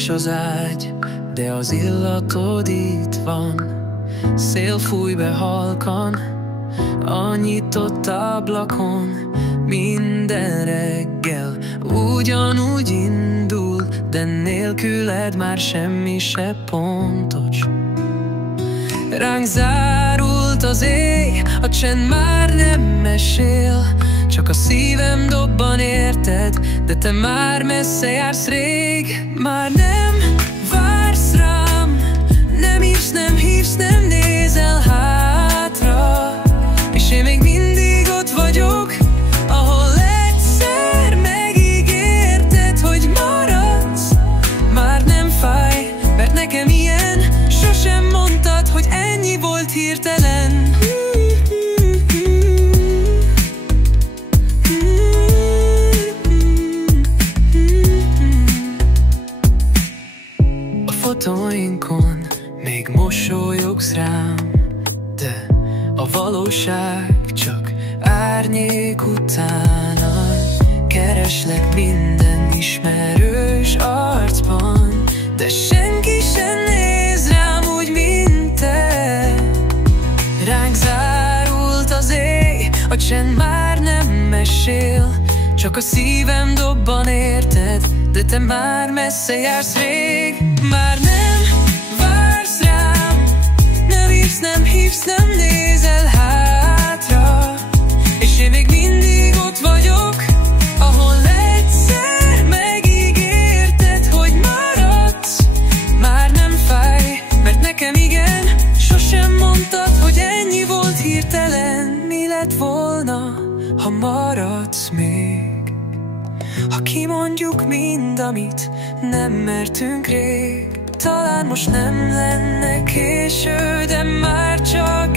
Üres az ágy, de az illatod itt van. Szél fúj be halkan a nyitott ablakon. Minden reggel ugyanúgy indul, de nélküled már semmi se pontos. Ránk zárult az éj, a csend már nem mesél, csak a szívem dobban érted, de te már messze jársz rég. Már nem vársz rám, nem írsz, nem hívsz, nem nézel hátra, és én még mindig ott vagyok, ahol egyszer megígérted, hogy maradsz. Már nem fáj, mert nekem ilyen, sosem mondtad, hogy ennyi volt hirtelen. A fotóinkon még mosolyogsz rám, de a valóság csak árnyék utánad. Kereslek minden ismerős arcban, de senki sem néz rám úgy, mint te. Ránk zárult az éj, a csend már nem mesél, csak a szívem dobban érted, de te már messze jársz rég. Már nem vársz rám, nem írsz, nem hívsz, nem nézel hátra, és én még mindig ott vagyok, ahol egyszer megígérted, hogy maradsz. Már nem fáj, mert nekem igen, sosem mondtad, hogy ennyi volt hirtelen. Mi lett volna, ha maradsz még? Ha kimondjuk mind, amit nem mertünk rég, talán most nem lenne késő, de már csak